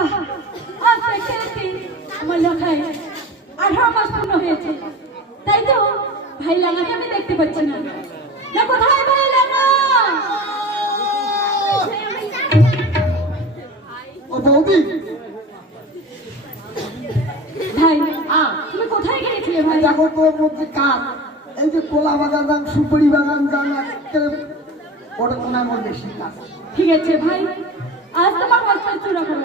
বাহ আমার লেখায় আঠারো মাস পূর্ণ হয়েছে। তাই তো ভাই লাগাকে আমি দেখতে পাচ্ছি না। না কোথায় ভাই লাগা? ও বৌদি। ভাই তুমি কোথায় গিয়েছিলে ভাই? দেখো তোর মধ্যে কাজ এই যে কলা বাগান যান সুপারি বাগান একেবারে ওটা কোনার মধ্যে ঠিক আছে ভাই আজ তোমার কষ্ট চূড়া করো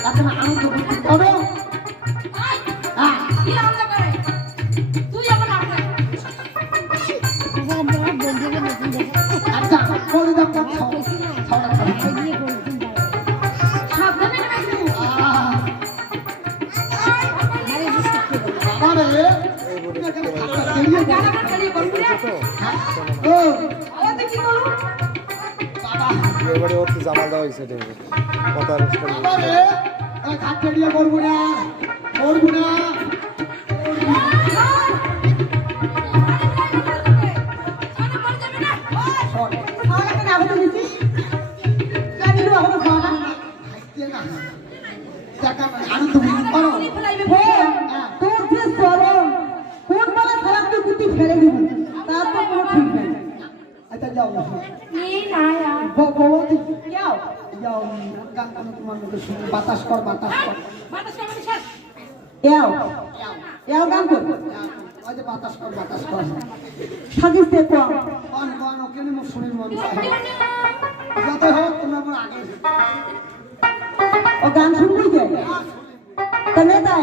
এখন আনন্দ করতে করো? হ্যাঁ এবারে ওর তো জামাল দেওয়া হয়েছে কথা করব না করব না তোর যে চরণ কোন বেলা খারাপ তুই ফেলে দিবি তার তো কোনো ঠিক নেই আচ্ছা যাও যাও যাও গান গান তোমার মধ্যে শুনে বাতাস কর বাতাস কর এও এও গান কর বাতাস কর বাতাস কর থাকিস তে কম কন কন ওকে নিয়ে শুনির মন যত হোক তোমরা আগে ও গান শুনবি যে তবে তাই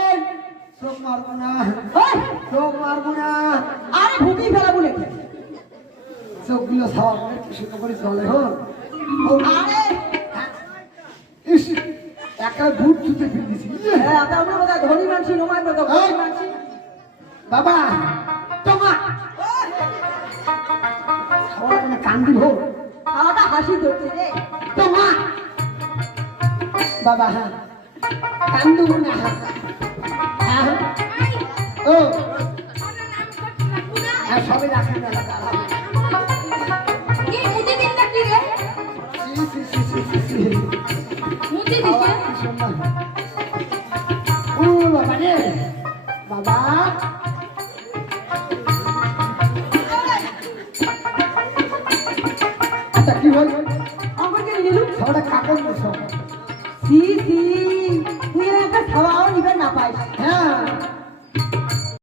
চোখ মারবো না। ওই, চোখ মারবো না। আরে ভুকি ফেলাবো নাকি চোখগুলো করে সুন্দর করে চলে হো আরে। ইস একা ভূত ছুটে ফেলেছি হ্যাঁ আমরা আমরা বোধহয় ধনী মানসি নোমায় বাবা তোমা। কান্দি হো ছাওয়াটা হাসি ধরছে রে। তোমা। বাবা হ্যাঁ। কান্দু না। হ্যাঁ হ্যাঁ ও। হ্যাঁ সবাই রাখেন না